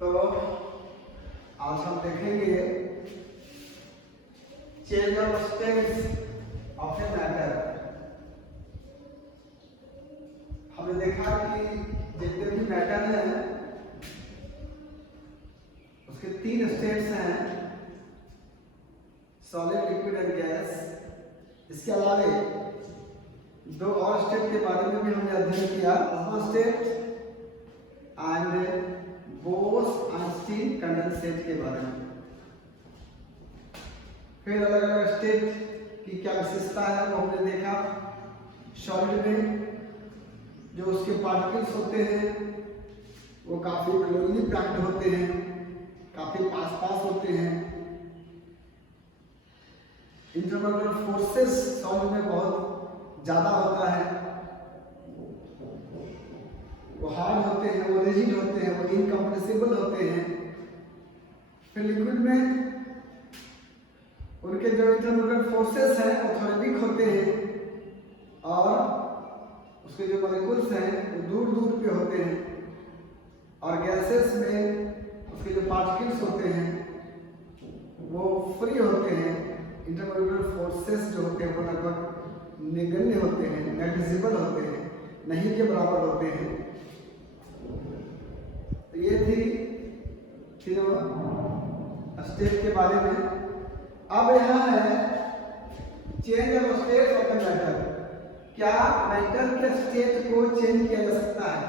तो आज हम देखेंगे change of states of a matter. हमने देखा कि जितने भी मैटर हैं उसके तीन स्टेट्स हैं, सॉलिड, लिक्विड एंड गैस। इसके अलावा दो और स्टेट के बारे में भी हमने अध्ययन किया, plasma state and Bose-Einstein condensate के बारे में। फिर अलग अलग स्टेट की क्या विशेषता है वो हमने देखा। सॉलिड में जो उसके पार्टिकल्स होते हैं वो काफी क्लोजली पैक्ड होते हैं, काफी पास पास होते हैं। इंटरमोलर फोर्सेस सॉलिड में बहुत ज्यादा होता है, वो हार्ड होते हैं, वो रिजिड होते हैं, वो इनकम्प्रेसिबल होते हैं। फिर लिक्विड में उनके जो इंटरमोलर फोर्सेस हैं वो थोड़े वीक होते हैं और उसके जो मॉलिक्यूल्स हैं वो दूर दूर पे होते हैं। और गैसेस में उसके जो पार्टिकल्स होते हैं वो फ्री होते हैं। इंटरमोलर फोर्सेस जो होते हैं वो लगभग नगण्य होते हैं, नेग्लिजिबल होते हैं, नहीं के बराबर होते हैं। तो ये थी जो स्टेट के बारे में। अब यहाँ है change of state of matter. क्या मैटर के स्टेट को चेंज किया जा सकता है?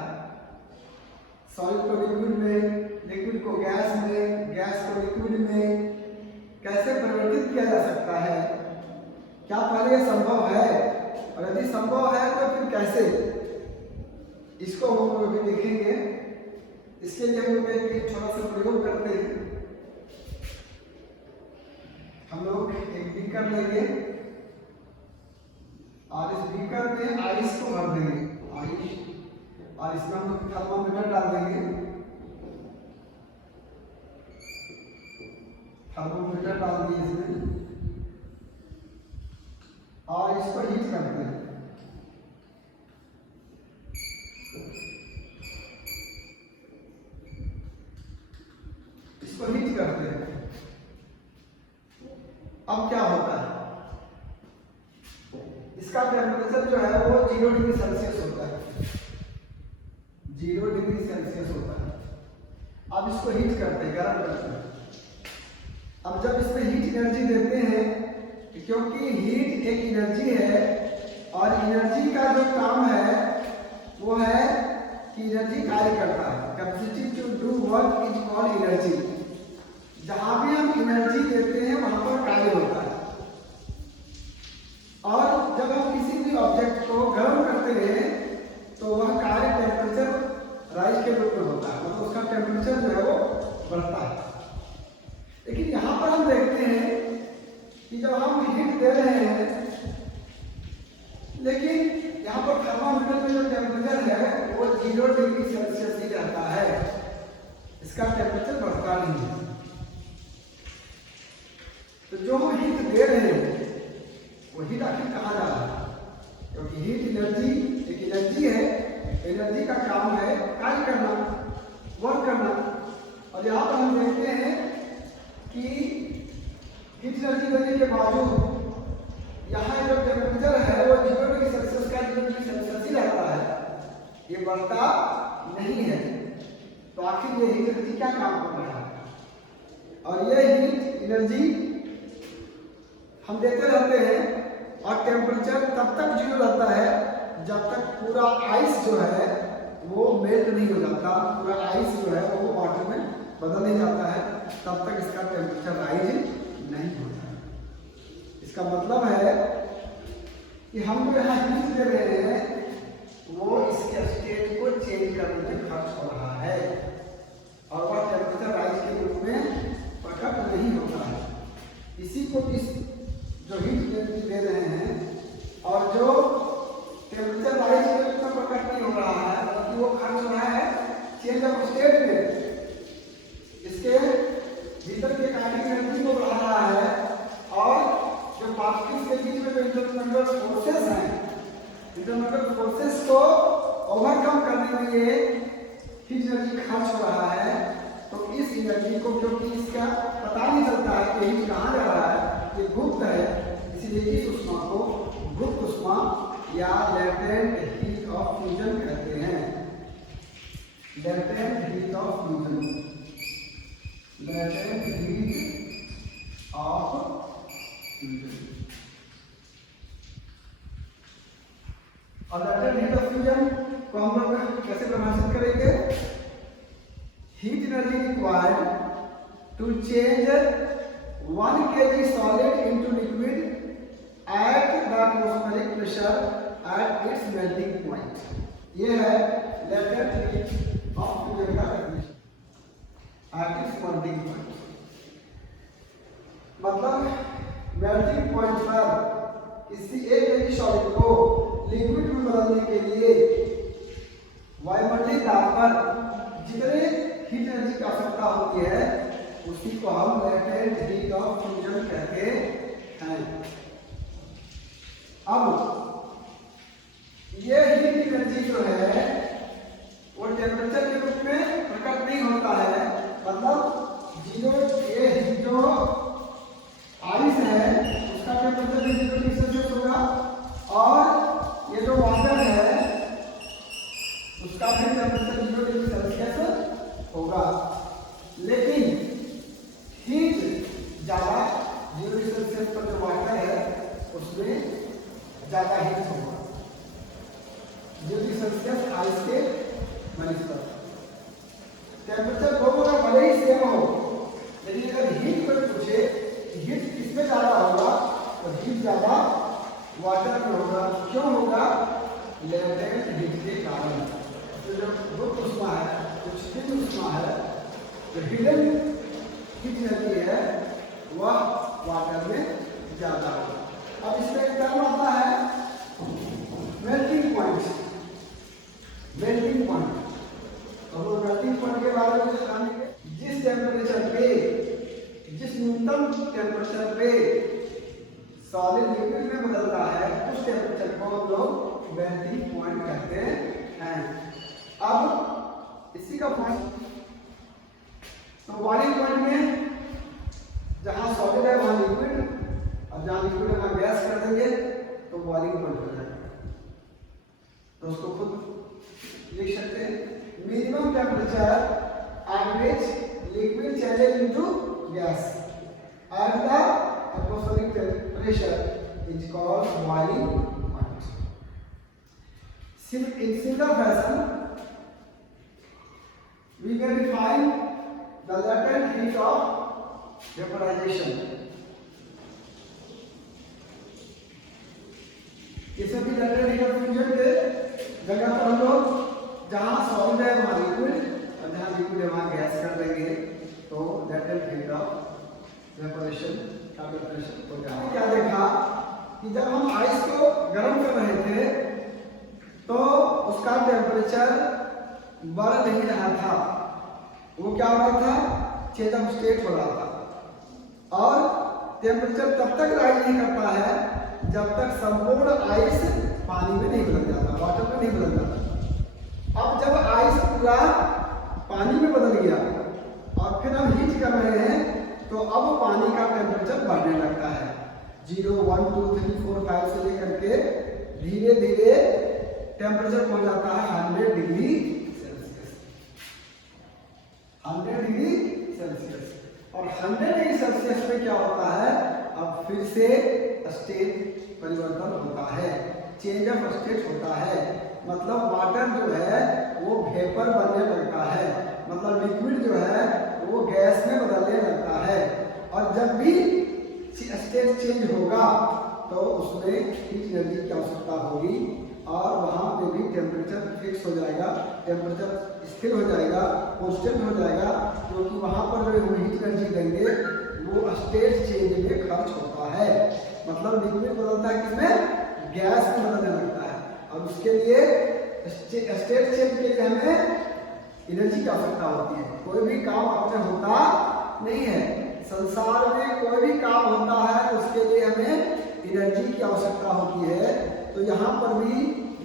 सॉलिड को लिक्विड में, लिक्विड को गैस में, गैस को लिक्विड में कैसे परिवर्तित किया जा सकता है? क्या पहले यह संभव है? और यदि संभव है तो फिर कैसे? इसको हम लोग अभी देखेंगे। इसके लिए हम लोग एक छोटा सा प्रयोग करते हैं। हम लोग एक बीकर लेंगे और इस बीकर में आइस को भर देंगे, आइस, और इसमें हम लोग थर्मामीटर डाल देंगे। थर्मामीटर डाल दिए इसमें और इसको हीट करते हैं। इसको हीट करते हैं। अब क्या होता है? इसका टेम्परेचर जो है वो 0 डिग्री सेल्सियस होता है, 0 डिग्री सेल्सियस होता है। अब इसको हीट करते हैं, गर्म करते हैं। अब जब इसमें हीट एनर्जी देते हैं, क्योंकि हीट एक एनर्जी है और एनर्जी का जो काम है वो है कि एनर्जी कार्य करता है। Capacity to do work is called energy. जहां भी हम एनर्जी देते हैं वहां पर कार्य होता है। और जब हम किसी भी ऑब्जेक्ट को गर्म करते हैं तो वह कार्य टेम्परेचर राइज के रूप में होता है, मतलब उसका टेम्परेचर जो है वो बढ़ता है। लेकिन यहाँ पर हम देखते हैं कि जब हम हीट दे रहे हैं, लेकिन यहाँ पर थर्मामीटर में जो टेम्परेचर है वो 0 डिग्री सेल्सियस ही रहता है, इसका टेम्परेचर बढ़ता नहीं है। तो जो हम हीट दे रहे हैं वो हीट आखिर कहाँ जा रहा है? क्योंकि हीट एनर्जी एक एनर्जी है, एनर्जी का काम है कार्य करना, वर्क करना। और यहाँ पर हम देखते हैं कि हीट एनर्जी देने के बावजूद यहाँ जो टेम्परेचर है वो 0 डिग्री सेल्सियस का 0 डिग्री सेल्सियस ही रहता है, ये बढ़ता नहीं है। तो आखिर ये हीट एनर्जी क्या काम कर रहा है? और ये हीट एनर्जी हम देते रहते हैं और टेम्परेचर तब तक 0 रहता है जब तक पूरा आइस जो है वो मेल्ट नहीं हो जाता, पूरा आइस जो है वो वाटर में बदल नहीं जाता है, तब तक इसका टेम्परेचर राइज नहीं होता है। इसका मतलब है कि हम जो यहाँ हीट दे रहे हैं वो इसके स्टेट को चेंज करने में खर्च हो रहा है और वह टेम्परेचर राइज के रूप में प्रकट नहीं होता है। इसी को इस जो हीट एनर्जी दे रहे हैं और जो टेम्परेचर राइज के रूप में प्रकट नहीं हो रहा है, बल्कि वो खर्च हो रहा है चेंज ऑफ स्टेट में, इसके भीतर के काइनेटिक एनर्जी को बढ़ा रहा है। और जो पार्टिकल्स के बीच में जो इंटरमोलर फोर्सेस हैं, इंटरमोलर फोर्सेस को ओवरकम करने के लिए हीट एनर्जी खर्च हो रहा है तो इस एनर्जी को, क्योंकि इसका पता नहीं चलता है कि हीट कहाँ जा रहा है, ये गुप्त है, इसलिए इस ऊष्मा को गुप्त ऊष्मा या लेटेंट हीट ऑफ फ्यूजन कहते हैं। Latent heat of fusion, latent heat of fusion. और लेटेंट हीट ऑफ फ्यूजन को हम लोग कैसे परिभाषित करेंगे? Heat energy required to change 1 kg solid into liquid at the atmospheric pressure at its melting point। ये है लेटेंट हीट ऑफ फ्यूजन का definition, at its melting point। मतलब मेल्टिंग पॉइंट पर किसी एक kg सॉलिड को लिक्विड में बदलने के लिए वायुमंडलीय दाब पर जितने हीट एनर्जी की आवश्यकता होती है उसी को हम लेटेंट हीट ऑफ फ्यूजन कहते हैं। अब ये हीट एनर्जी जो है वो टेम्परेचर के रूप में प्रकट नहीं होता है, मतलब ये जो आइस है उसका टेम्परेचर 0 डिग्री सेल्सियस होगा और ये जो वाटर है उसका भी टेम्परेचर 0 डिग्री सेल्सियस होगा, लेकिन हीट ज्यादा 0 डिग्री सेल्सियस पर जो वाटर है उसमें ज्यादा हीट होगा 0 डिग्री सेल्सियस आइस के बनिस्पत। टेम्परेचर दोनों का भले ही सेम हो, लेकिन अगर हीट पर पूछे हीट किसमें ज्यादा होगा तो हीट ज्यादा वाटर में होगा। क्यों होगा? लेटेंट हीट के कारण। तो जो गुप्त ऊष्मा है, जो छिपी ऊष्मा है, जो हिडन हीट एनर्जी है वह वाटर में ज्यादा होगा। अब इसमें एक टर्म आता है मेल्टिंग पॉइंट। मेल्टिंग पॉइंट, तो वो मेल्टिंग पॉइंट के बारे में जानेंगे। जिस टेम्परेचर पे, जिस न्यूनतम टेम्परेचर पे सॉलिड लिक्विड में बदलता है उस टेम्परेचर को हम लोग मेल्टिंग पॉइंट कहते हैं। अब इसी का पॉइंट, तो बॉइलिंग पॉइंट में जहां सॉलिड है वहां लिक्विड, और जहां लिक्विड है वहां गैस कर देंगे तो बॉइलिंग पॉइंट हो जाएगा। तो उसको खुद लिख सकते हैं, minimum temperature at which liquid changes into gas at the atmospheric pressure is called boiling point। In similar fashion, we can define the latent heat of vaporization। इसमें भी latent heat of fusion के जगह पर हम लोग जहां solid है वहां लिक्विड और जहां लिक्विड है वहां गैस कर देंगे, तो latent heat of vaporization का डेफिनेशन हो गया। क्या देखा कि जब हम आइस को गर्म कर रहे थे तो उसका टेम्परेचर बढ़ नहीं रहा था, वो क्या हो रहा था? चेंज ऑफ स्टेट हो रहा था। और टेम्परेचर तब तक राइज नहीं करता है जब तक संपूर्ण आइस पानी में नहीं बदल जाता, वाटर में नहीं बदल जाता। अब जब आइस पूरा पानी में बदल गया और फिर हम हीट कर रहे हैं तो अब पानी का टेम्परेचर बढ़ने लगता है। 0, 1, 2, 3, 4, 5 से लेकर के धीरे धीरे टेम्परेचर पहुंच जाता है 100 डिग्री सेल्सियस। 100 डिग्री सेल्सियस, और 100 डिग्री सेल्सियस में क्या होता है? अब फिर से स्टेट परिवर्तन होता है, चेंज ऑफ स्टेट होता है। मतलब वाटर जो है वो वेपर बनने लगता है, मतलब लिक्विड जो है वो गैस में बदलने लगता है। और जब भी स्टेट चेंज होगा तो उसमें हीट एनर्जी की आवश्यकता होगी और वहाँ पे भी टेम्परेचर फिक्स हो जाएगा, टेम्परेचर स्थिर हो जाएगा, कांस्टेंट हो जाएगा, क्योंकि वहाँ पर जो हम हीट एनर्जी देंगे वो स्टेट चेंज में खर्च होता है। मतलब लिक्विड बदलता है किसमें? गैस में बदलने लगता है, और उसके लिए स्टेट चेंज के लिए हमें एनर्जी की आवश्यकता होती है। कोई भी काम अपने होता नहीं है, संसार में कोई भी काम होता है उसके लिए हमें एनर्जी की आवश्यकता होती है। तो यहाँ पर भी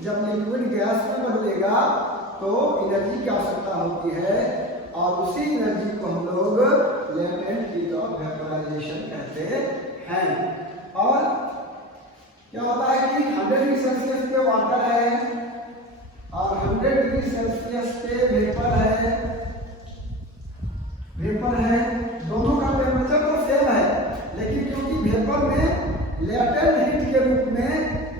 जब लिक्विड गैस में बदलेगा तो एनर्जी की आवश्यकता होती है, और उसी एनर्जी को हम लोग लेटेंट हीट ऑफ वेपराइजेशन कहते हैं। और क्या होता है कि 100 डिग्री सेल्सियस पे वाटर है और 100 डिग्री सेल्सियस पे वेपर है, दोनों का टेम्परेचर तो सेम है, लेकिन क्योंकि वेपर में लेटेंट हीट के रूप में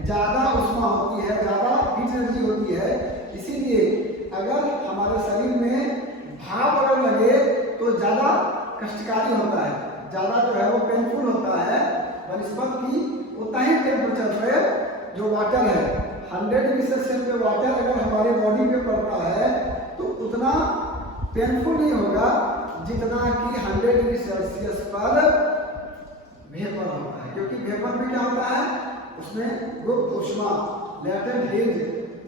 ज़्यादा उष्मा होती है, ज़्यादा हीट एनर्जी होती है, इसीलिए अगर हमारे शरीर में भाप अगर लगे तो ज़्यादा कष्टकारी होता है, ज़्यादा जो है वो पेनफुल होता है बनिस्बत की उतना ही टेम्परेचर पे जो वाटर है 100 डिग्री सेल्सियस पे वाटर अगर हमारे बॉडी पे पड़ता है तो उतना पेनफुल नहीं होगा जितना कि 100 डिग्री सेल्सियस पर वेपर होता है। क्योंकि वेपर में क्या होता है, उसमें गुप्त उष्मा लेटेंट हीट,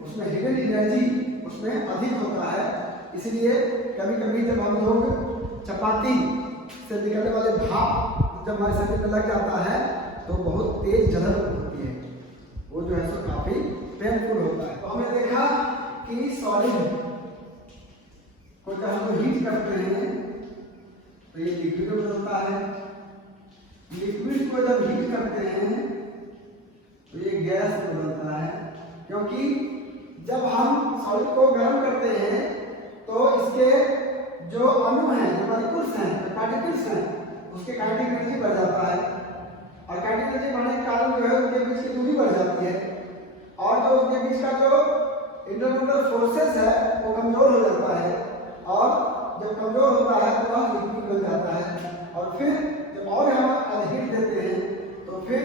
उसमें हिडन एनर्जी उसमें अधिक होता है। इसलिए कभी कभी जब हम लोग चपाती से निकलने वाले भाप जब हमारे शरीर में लग जाता है तो बहुत तेज जलन होती है, वो जो है सो काफी पेनफुल होता है। तो हमने देखा कि सॉलिड को जब हम हीट करते हैं तो ये लिक्विड में बदलता है, लिक्विड को जब हीट करते हैं तो ये गैस में बदलता है। क्योंकि जब हम सॉलिड को गर्म करते हैं तो इसके जो अणु हैं, जो मॉलिक्यूल्स हैं, जो पार्टिकल्स हैं, उसके काइनेटिक एनर्जी बढ़ जाता है और काइनेटिक एनर्जी बढ़ने के कारण जो है उनके बीच की दूरी बढ़ जाती है और जो उनके बीच का जो इंटरमोलर फोर्सेस है वो कमजोर हो जाता है और जब कमजोर होता है तो वह लिक्विड बन जाता है। और फिर जब और हम हीट देते हैं तो फिर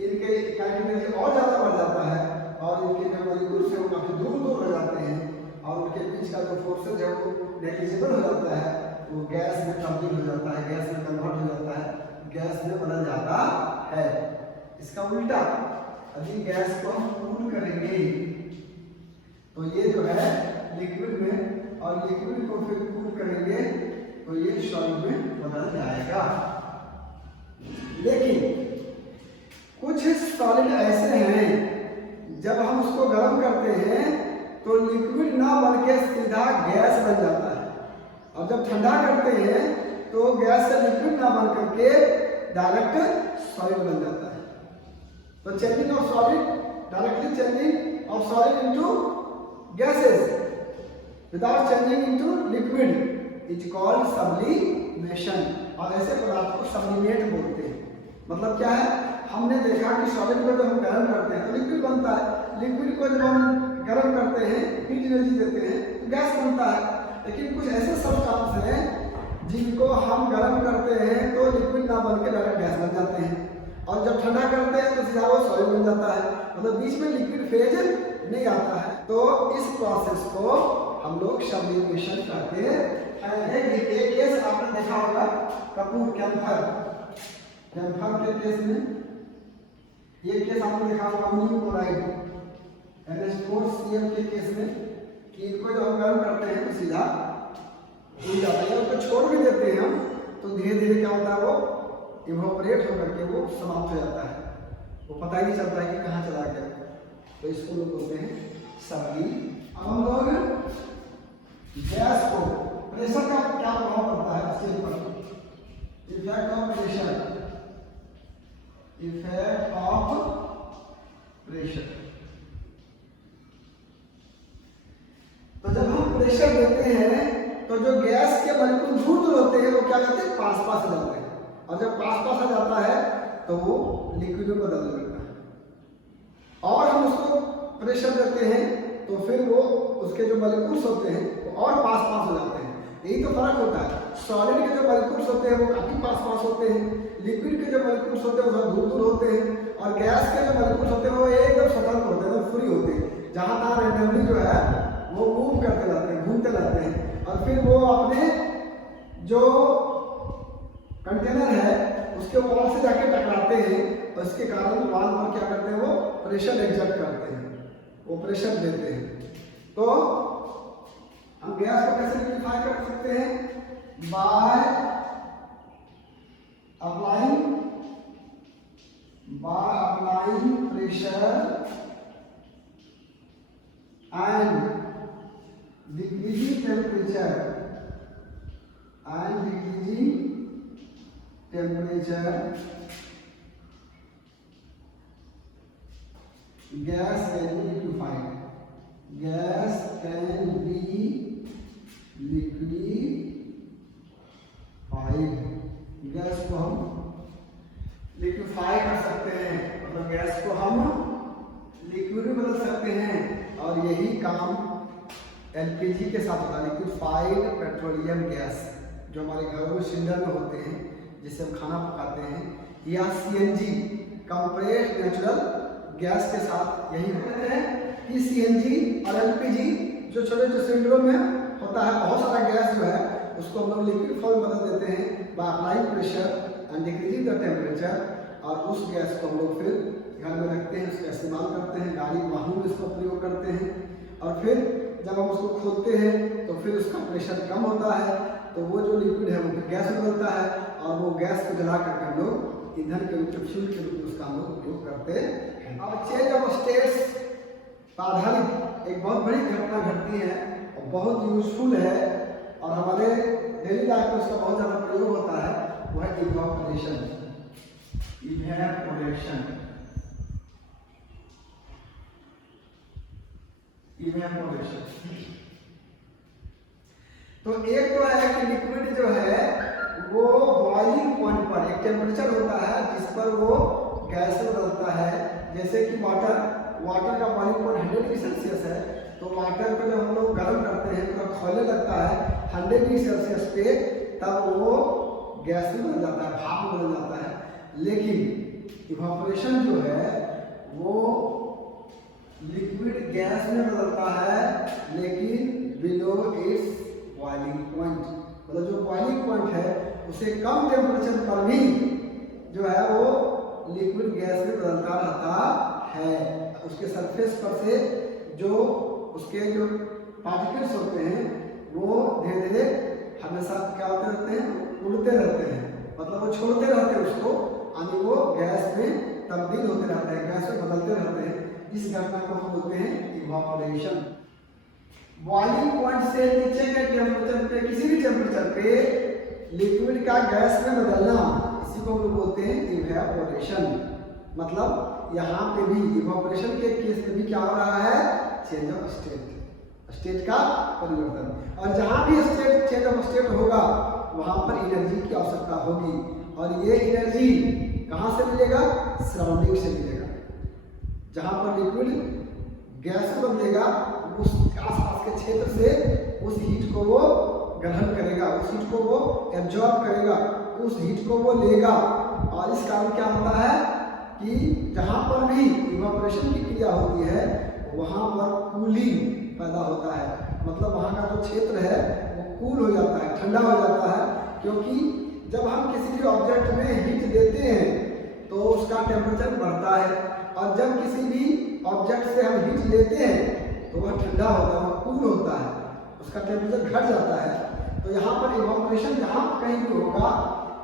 इनके काइनेटिक एनर्जी और ज़्यादा बढ़ जाता है और इनके जो मॉलिक्यूल्स हैं वो काफ़ी दूर दूर हो जाते हैं और उनके बीच का जो फोर्सेज है वो नेग्लिजिबल हो जाता है, वो गैस में तब्दील हो जाता है, गैस में कन्वर्ट हो जाता है, गैस में बदल जाता है। इसका उल्टा यदि गैस को हम कूल करेंगे तो ये जो है लिक्विड में और लिक्विड को फिर कूल करेंगे तो ये सॉलिड में बदल जाएगा। लेकिन कुछ सॉलिड ऐसे हैं जब हम उसको गर्म करते हैं तो लिक्विड ना बन के सीधा गैस बन जाता है और जब ठंडा करते हैं तो गैस से लिक्विड ना बन करके डायरेक्ट सॉलिड बन जाता है। तो changing of solid, directly changing of solid into gases without changing into liquid is called sublimation. और ऐसे पदार्थ को सब्लिमेट बोलते हैं। मतलब क्या है, हमने देखा कि सॉलिड को जब हम गर्म करते हैं तो लिक्विड बनता है, लिक्विड को जब हम गर्म करते हैं, हीट एनर्जी देते हैं तो गैस बनता है। लेकिन कुछ ऐसे सब्सटेंस हैं जिनको हम गर्म करते हैं तो लिक्विड ना बन के डायरेक्ट गैस बन जाते हैं और जब ठंडा करते हैं तो सीधा वो सॉलिड बन जाता है, मतलब बीच में लिक्विड फेज नहीं आता है। तो इस प्रोसेस को हम लोग सब्लिमेशन कहते हैं। एक केस आपने देखा होगा कपूर कैंफर के केस में, ये केस आपने देखा होगा अमोनियम क्लोराइड NH4Cl के केस में कि इनको जब हम गर्म करते हैं तो सीधा उड़ जाता है, उसको छोड़ भी देते हैं हम तो धीरे धीरे क्या होता है वो इवोपरेट होकर के वो समाप्त हो जाता है, वो पता ही नहीं चलता है कि कहाँ चला गया। तो इसको लोग बोलते हैं सब्ली। अब हम लोग गैस को प्रेशर का क्या प्रभाव पड़ता है स्टेज पर, effect of pressure, effect of pressure. तो जब हम प्रेशर देते हैं तो जो गैस के मॉलिक्यूल दूर दूर होते हैं वो क्या करते हैं, पास पास आ जाते हैं और जब पास पास आ जाता है तो वो लिक्विड में बदलने लगता है। और हम उसको प्रेशर देते हैं तो फिर वो उसके जो मॉलिक्यूल्स होते हैं वो और पास पास हो जाते हैं। यही तो फर्क होता है, सॉलिड के जो मॉलिक्यूल्स होते हैं वो काफी पास पास होते हैं, लिक्विड के जो मॉलिक्यूल्स होते हैं वो दूर दूर होते हैं और गैस के जो मॉलिक्यूल्स होते हैं वो एकदम स्वतंत्र होते हैं, फ्री होते हैं, जहां तहां रैंडमली जो है वो मूव करते जाते हैं, घूमते रहते हैं और फिर वो अपने जो कंटेनर है उसके वॉल से जाके टकराते हैं और इसके कारण वॉल पर क्या करते हैं वो प्रेशर एक्सर्ट करते हैं, वो प्रेशर देते हैं। तो हम गैस को कैसे लिक्विफाई कर सकते हैं, by applying pressure and decreasing temperature and decreasing temperature gas can be liquefied. Gas can be liquefied. Gas को हम लिक्विफाई कर सकते हैं, मतलब गैस को हम लिक्विड में बदल सकते हैं। और यही काम एलपीजी के साथ होता है, लिक्विफाइड पेट्रोलियम गैस, जो हमारे घरों में सिलेंडर में होते हैं जिससे हम खाना पकाते हैं, या सीएनजी कंप्रेस्ड नेचुरल गैस के साथ यही होते हैं कि सीएनजी और एलपीजी जो छोटे छोटे सिलेंडरों में होता है, बहुत सारा गैस जो है उसको हम लोग लिक्विड फॉर्म में बदल देते हैं by applying pressure and decreasing the temperature. और उस गैस को हम लोग फिर घर में रखते हैं, उसका इस्तेमाल करते हैं, गाड़ी वाहनों में इसका प्रयोग करते हैं। और फिर जब हम उसको खोलते हैं तो फिर उसका प्रेशर कम होता है, तो वो जो लिक्विड है वो फिर गैस में बदलता है, और वो गैस को जला करके हम लोग ईंधन के रूप में, फ्यूल के रूप में उसका हम लोग उपयोग करते हैं। अब चेंज ऑफ स्टेट्स पर आधारित एक बहुत बड़ी घटना घटती है और बहुत यूजफुल है, और हमारे डेली लाइफ में उसका बहुत ज़्यादा प्रयोग होता है, वो है इवेपोरेशन। इवेपोरेशन इवेपोरेशन तो एक तो है कि लिक्विड जो है वो बॉइलिंग पॉइंट पर एक टेम्परेचर होता है जिस पर वो गैस में बदलता है। जैसे कि वाटर का बॉइलिंग पॉइंट 100 डिग्री सेल्सियस है, तो वाटर को जब हम लोग गर्म करते हैं तो खौलने लगता है 100 डिग्री सेल्सियस पे, तब वो गैस में बदल जाता है, भाप में बदल जाता है। लेकिन इवेपोरेशन जो है वो लिक्विड गैस में बदलता है, लेकिन बिलो इट्स बॉइलिंग पॉइंट, मतलब जो बॉइलिंग पॉइंट है उसे कम टेम्परेचर पर भी जो है वो लिक्विड गैस में बदलता रहता है। उसके सरफेस पर से जो उसके जो पार्टिकल्स होते हैं वो धीरे धीरे हमेशा क्या होते रहते हैं, उड़ते रहते हैं, मतलब वो छोड़ते रहते हैं उसको, यानी वो गैस में तब्दील होते रहते हैं, गैस में बदलते रहते हैं। इस घटना को हम बोलते हैं इवेपोरेशन। बॉइलिंग पॉइंट से नीचे के टेम्परेचर पे, किसी भी टेम्परेचर पे लिक्विड का गैस में बदलना, इसी को हम लोग बोलते हैं इवेपोरेशन। मतलब यहाँ पे भी इवेपोरेशन के केस में भी क्या हो रहा है, चेंज ऑफ स्टेट का परिवर्तन। और जहाँ भी चेंज ऑफ स्टेट होगा वहाँ पर एनर्जी की आवश्यकता होगी, और ये एनर्जी कहाँ से मिलेगा, सराउंडिंग से मिलेगा। जहाँ पर लिक्विड गैस में बदलेगा उस आसपास के क्षेत्र से उस हीट को वो ग्रहण करेगा, उस हीट को वो एब्जॉर्ब करेगा, उस हीट को वो लेगा। और इस कारण क्या होता है कि जहाँ पर भी इवेपोरेशन की क्रिया होती है वहाँ पर कूलिंग पैदा होता है, मतलब वहाँ का जो क्षेत्र है वो कूल हो जाता है, ठंडा हो जाता है। क्योंकि जब हम किसी भी ऑब्जेक्ट में हीट देते हैं तो उसका टेम्परेचर बढ़ता है, और जब किसी भी ऑब्जेक्ट से हम हीट लेते हैं तो वह ठंडा होता है, वह कूल होता है, उसका टेम्परेचर घट जाता है। तो यहाँ पर इवेपोरेशन जहाँ कहीं भी होगा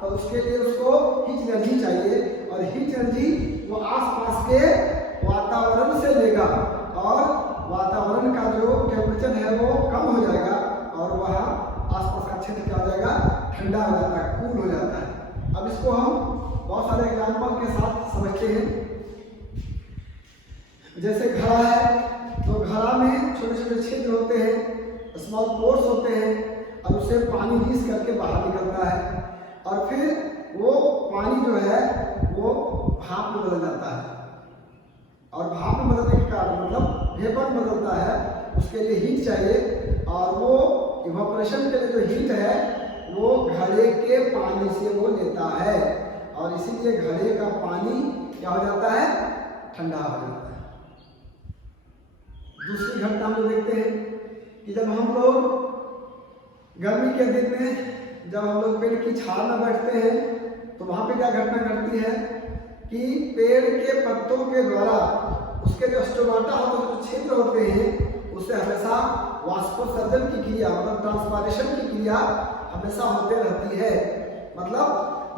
तो उसके लिए उसको हीट एनर्जी चाहिए, और हीट एनर्जी वो आसपास के वातावरण से लेगा, और वातावरण का जो टेम्परेचर है वो कम हो जाएगा, और वह आसपास का क्षेत्र क्या हो जाएगा, ठंडा हो जाता है, कूल हो जाता है। अब इसको हम बहुत सारे एग्जाम्पल के साथ समझते हैं। जैसे घड़ा है, तो घड़ा में छोटे छोटे छिद्र होते हैं, स्मॉल पोर्स होते हैं, और उससे पानी रिस करके बाहर निकलता है, और फिर वो पानी जो है वो भाप में बदल जाता है, और भाप में बदलने के कारण मतलब वेपर में बदलता है, उसके लिए हीट चाहिए। और वो इवेपोरेशन के लिए जो हीट है वो घड़े के पानी से वो लेता है, और इसीलिए घड़े का पानी क्या हो जाता है, ठंडा हो जाता है। दूसरी घटना हम लोग देखते हैं कि जब हम लोग गर्मी के दिन में जब हम लोग पेड़ की छाल में बैठते हैं तो वहाँ पे क्या घटना घटती है कि पेड़ के पत्तों के द्वारा उसके जो स्टोमाटा होते हैं, जो छिद्र होते हैं, उससे हमेशा वाष्पोत्सर्जन की क्रिया, मतलब ट्रांसपायरेशन की क्रिया हमेशा होते रहती है। मतलब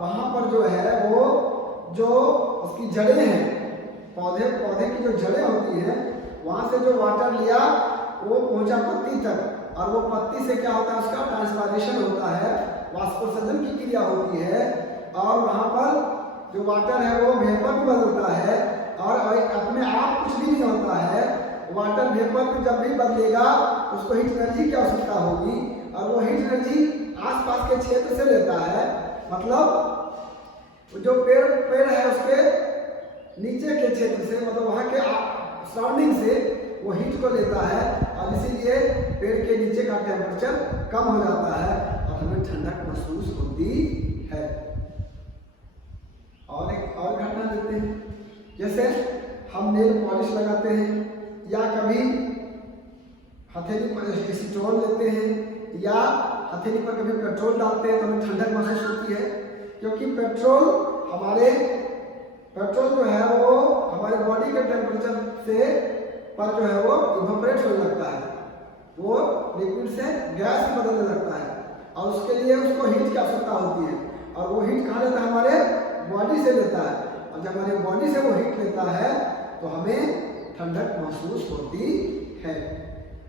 वहाँ पर जो है वो जो उसकी जड़ें हैं, पौधे की जो जड़ें होती हैं, वहाँ से जो वाटर लिया वो पहुँचा पत्ती तक, और वो पत्ती से क्या होता है, उसका ट्रांसपायरेशन होता है, बाष्पोत्सर्जन की क्रिया होती है और वहाँ पर जो वाटर है वो वेपर में बदलता है और अपने आप कुछ भी नहीं होता है। वाटर वेपर में जब भी बदलेगा उसको हीट एनर्जी की आवश्यकता होगी और वो हीट एनर्जी आसपास के क्षेत्र से लेता है। मतलब जो पेड़ है उसके नीचे के क्षेत्र से, मतलब वहाँ के सराउंडिंग से वो हीट को लेता है और इसीलिए पेड़ के नीचे का टेम्परेचर कम हो जाता है और हमें ठंडक महसूस होती है। और एक और घटना देते हैं, जैसे हम नेल पॉलिश लगाते हैं या कभी हथेली पर एसीटोन लेते हैं या हथेली पर कभी पेट्रोल डालते हैं तो हमें ठंडक महसूस होती है, क्योंकि पेट्रोल जो है वो हमारे बॉडी के टेम्परेचर से पर जो है वो इवोपरेट होने लगता है, वो लिक्विड से गैस में बदलने लगता है और उसके लिए उसको हीट की आवश्यकता होती है और वो हीट कहाँ लेता है, हमारे बॉडी से लेता है और जब हमारे बॉडी से वो हीट लेता है तो हमें ठंडक महसूस होती है।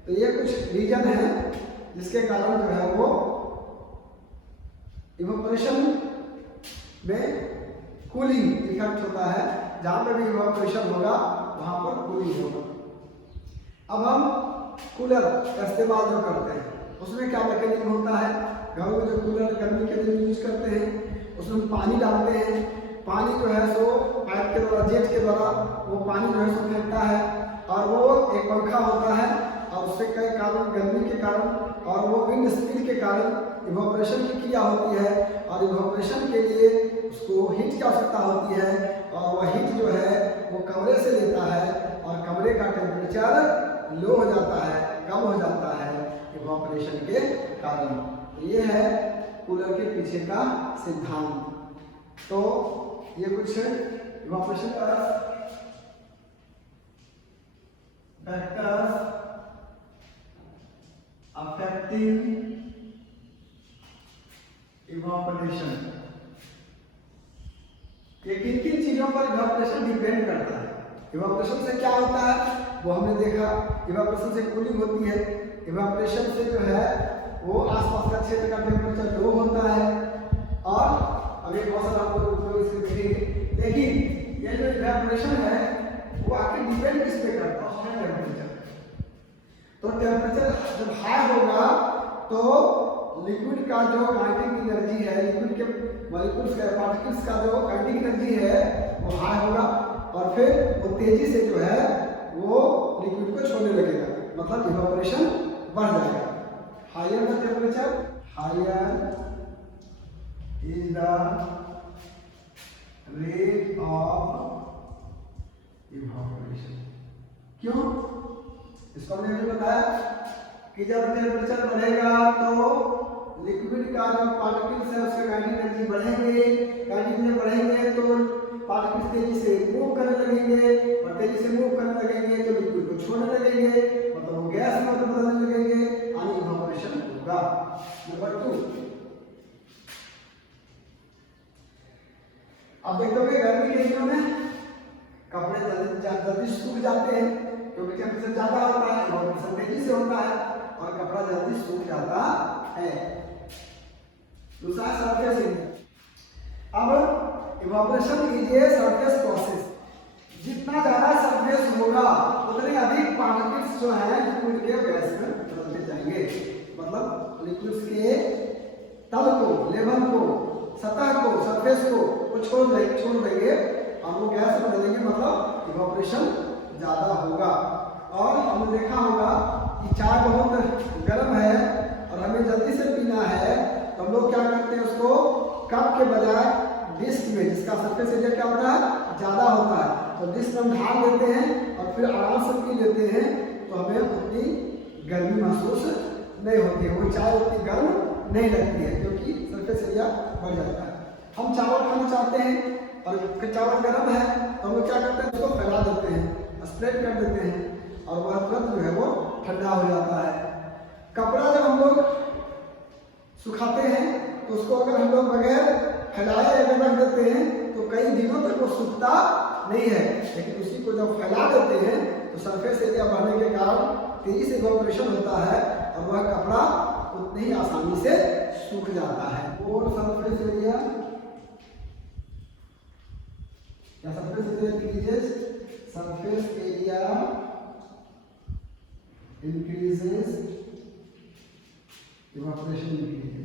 तो ये कुछ रीजन है जिसके कारण जो है वो इवोपरेशन में कूलिंग इफेक्ट होता है। जहाँ पे भी इवोपरेशन होगा वहाँ पर कूलिंग होगा। अब हम कूलर का इस्तेमाल जो करते हैं उसमें क्या मैकेनिज्म होता है, घरों में जो कूलर गर्मी के लिए यूज करते हैं उसमें हम पानी डालते हैं, पानी जो है सो पाइप के द्वारा, जेट के द्वारा वो पानी जो है सो फेंकता है और वो एक पंखा होता है और उससे कई कारण, गर्मी के कारण और वो विंड स्पीड के कारण इवोपरेशन की क्रिया होती है और इवोपरेशन के लिए उसको हीट की आवश्यकता होती है और वह हीट जो है वो कमरे से लेता है और कमरे का टेम्परेचर लो हो जाता है, कम हो जाता है इवोपरेशन के कारण। तो ये है कूलर के पीछे का सिद्धांत। तो ये कुछ इवोपरेशन का फैक्टर्स अफेक्टिंग इवोपरेशन, ये किन किन चीजों पर इवोपरेशन डिपेंड करता है। इवोपरेशन से क्या होता है वो हमने देखा, इवोपरेशन से कूलिंग होती है, इवोपरेशन से जो है वो आसपास का क्षेत्र का टेम्परेचर लो होता है और अभी बहुत सारा आपको इसे देखेंगे। लेकिन ये जो इवोपरेशन है वो आखिर डिपेंड किस पे करता है, टेम्परेचर। तो टेम्परेचर जब हाई होगा तो लिक्विड का जो काइनेटिक एनर्जी है, लिक्विड के मॉलिक्यूल्स का, पार्टिकल्स का जो काइनेटिक एनर्जी है वो हाई होगा और फिर वो तेजी से जो है वो लिक्विड को छोड़ने लगेगा, मतलब इवोपरेशन बढ़ जाएगा। Higher the temperature, higher is the rate of evaporation. क्यों? इसको हमने भी बताया कि जब टेम्परेचर बढ़ेगा तो लिक्विड का जो पार्टिकल्स है उसके काइनेटिक एनर्जी बढ़ेंगे, काइनेटिक एनर्जी बढ़ेंगे तो पार्टिकल्स तेजी से मूव करने लगेंगे और तेजी से मूव करने लगेंगे तो लिक्विड को छोड़ने लगेंगे, मतलब वो गैस में बदलने लगेंगे, यानी इवोपरेशन होगा। नंबर 2, अब देखोगे गर्मी के दिनों में कपड़े जल्दी सूख जाते हैं क्योंकि टेम्परेचर ज्यादा होता है, इवोपरेशन तेजी से होता है और कपड़ा जल्दी सूख जाता है। दूसरा सरफेस। अब evaporation is a surface process, जितना ज्यादा सरफेस होगा उतने अधिक पार्टिकल्स जो है लिक्विड के गैस में बदलते जाएंगे, मतलब लिक्विड्स के तल को, लेवल को, सतह को, सरफेस को वो छोड़ देंगे और वो गैस में बदलेंगे, मतलब इवोपरेशन ज्यादा होगा। और हमने देखा होगा कि चाय बहुत गर्म है और हमें जल्दी से पीना है तो हम लोग क्या करते हैं, उसको कप के बजाय डिस्क में, जिसका सरफेस एरिया क्या होता है, ज्यादा होता है, तो डिस्क में ढाल देते हैं और फिर आराम से पी लेते हैं तो हमें उतनी गर्मी महसूस नहीं होती है, वो चाय उतनी गर्म नहीं लगती है क्योंकि सरफेस एरिया बढ़ जाता है। हम चावल खाना चाहते हैं और चावल गर्म है तो हम क्या करते हैं, उसको फैला देते हैं, स्प्रेड कर देते हैं और वह तुरंत जो है वो ठंडा हो जाता है। कपड़ा जब हम लोग सुखाते हैं तो उसको अगर हम लोग बगैर फैलाए अगर रख देते हैं तो कई दिनों तक वो सूखता नहीं है, लेकिन उसी को जब फैला देते हैं तो सरफेस एरिया बढ़ने के कारण तेजी से इवोपरेशन होता है और वह कपड़ा उतने ही आसानी से सूख जाता है। और सरफेस एरिया या surface area increases, surface area increases, evaporation increases.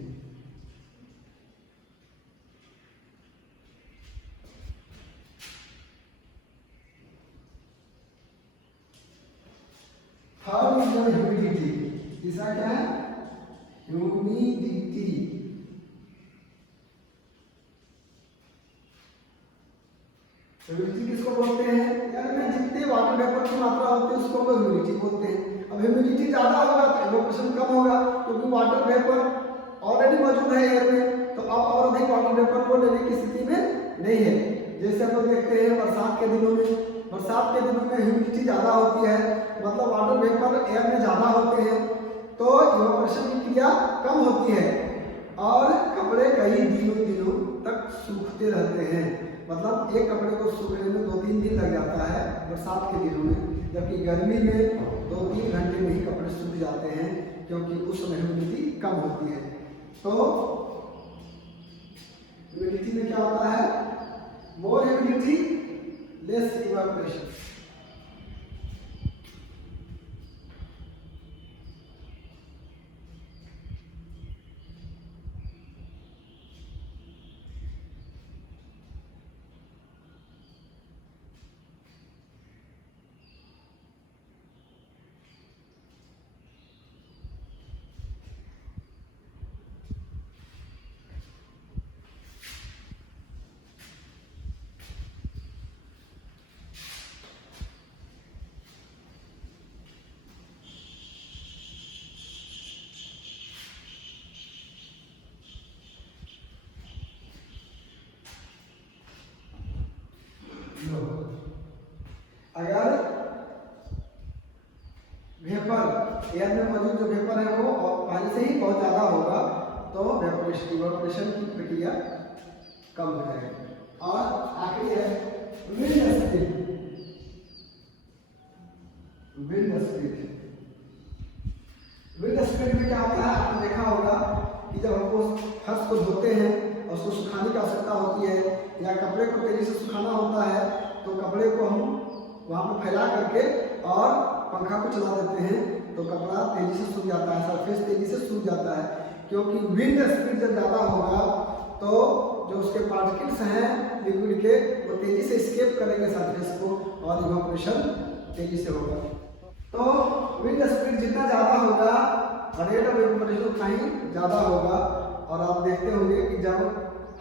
Third is humidity. तीसरा क्या है? ह्यूमिडिटी। ह्यूमिडिटी किसको बोलते हैं? यार में जितने वाटर वेपर की मात्रा होती है उसको हम ह्यूमिडिटी बोलते हैं। अब ह्यूमिडिटी ज्यादा होगा तो इवैपोरेशन कम होगा, क्योंकि वाटर वेपर ऑलरेडी मौजूद है एयर में, तो अब और अधिक वाटर वेपर को लेने की स्थिति में नहीं है। जैसे हम लोग देखते हैं बरसात के दिनों में ह्यूमिडिटी ज़्यादा होती है, मतलब वाटर वेपर एयर में ज़्यादा होते हैं, तो इवैपोरेशन की क्रिया कम होती है और कपड़े कई दिनों तक सूखते रहते हैं। मतलब एक कपड़े को सूखने में 2-3 दिन लग जाता है बरसात के दिनों में, जबकि गर्मी में 2-3 घंटे में ही कपड़े सूख जाते हैं, क्योंकि उस समय ह्यूमिडिटी कम होती है। तो ह्यूमिडिटी में क्या होता है? मोर ह्यूमिडिटी लेस इवैपोरेशन। अगर वेपर एयर में मौजूद जो वेपर है वो पहले से ही बहुत ज्यादा होगा, तो इवैपोरेशन की प्रक्रिया कम हो जाएगी। और आखिरी है विंड स्पीड। विंड स्पीड में क्या होता है? आपने देखा होगा कि जब हमको फर्श को धोते हैं और उसको सुखाने की आवश्यकता होती है, या कपड़े को तेजी से सुखाना होता है, तो कपड़े को हम वहाँ पर फैला करके और पंखा को चला देते हैं, तो कपड़ा तेजी से सूख जाता है, सरफेस तेजी से सूख जाता है। क्योंकि विंड स्पीड जब ज़्यादा होगा तो जो उसके पार्टिकल्स हैं लिक्विड के, वो तेजी से एस्केप करेंगे सरफेस को और इवैपोरेशन तेजी से होगा। तो विंड स्पीड जितना ज़्यादा होगा रेट ऑफ इवैपोरेशन उतना ही ज़्यादा होगा। और आप देखते होंगे कि जब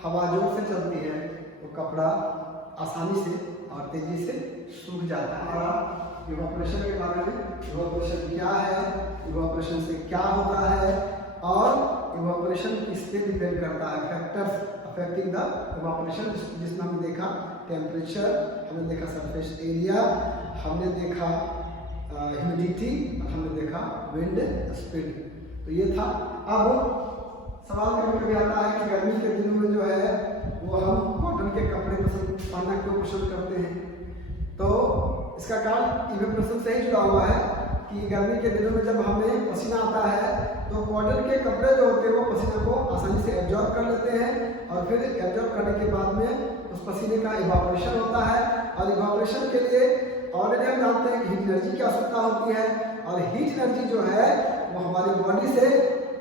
हवा जोर से चलती है तो कपड़ा आसानी से और तेजी से सूख जाता है। और इवैपोरेशन के बारे में, इवैपोरेशन क्या है, इवैपोरेशन से क्या होता है, और इवैपोरेशन किस पे डिपेंड करता है, फैक्टर्स अफेक्टिंग द इवैपोरेशन, जिसमें हमने देखा टेम्परेचर, हमने देखा सरफेस एरिया, हमने देखा ह्यूमिडिटी, और हमने देखा विंड स्पीड। तो ये था। अब सवाल कभी आता है कि गर्मी के दिनों में जो है वो हम कॉटन के कपड़े पहनना क्यों पसंद करते हैं? तो इसका कारण इवैपोरेशन से ही जुड़ा हुआ है कि गर्मी के दिनों में जब हमें पसीना आता है तो कॉटन के कपड़े जो होते हैं वो पसीने को आसानी से एब्जॉर्ब कर लेते हैं, और फिर एब्जॉर्ब करने के बाद में उस पसीने का इवैपोरेशन होता है। और इवैपोरेशन के लिए ऑलरेडी हम जानते हैं कि हीट एनर्जी की आवश्यकता होती है, और हीट एनर्जी जो है वो हमारी बॉडी से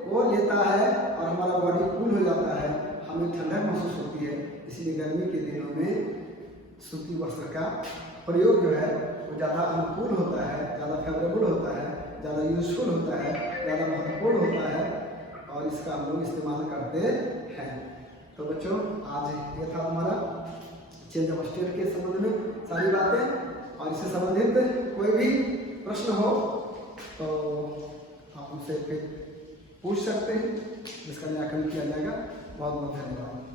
वो लेता है और हमारा बॉडी कूल हो जाता है, हमें ठंडक महसूस होती है। इसलिए गर्मी के दिनों में सूती वस्त्र का प्रयोग जो है वो ज़्यादा अनुकूल होता है, ज़्यादा फेवरेबल होता है, ज़्यादा यूजफुल होता है, ज़्यादा महत्वपूर्ण होता है, और इसका हम लोग इस्तेमाल करते हैं। तो बच्चों, आज ये था हमारा चेंज ऑफ स्टेट के संबंध में सारी बातें, और इससे संबंधित कोई भी प्रश्न हो तो आप हमसे फिर पूछ सकते हैं, जिसका निराकरण किया जाएगा। बहुत बहुत धन्यवाद।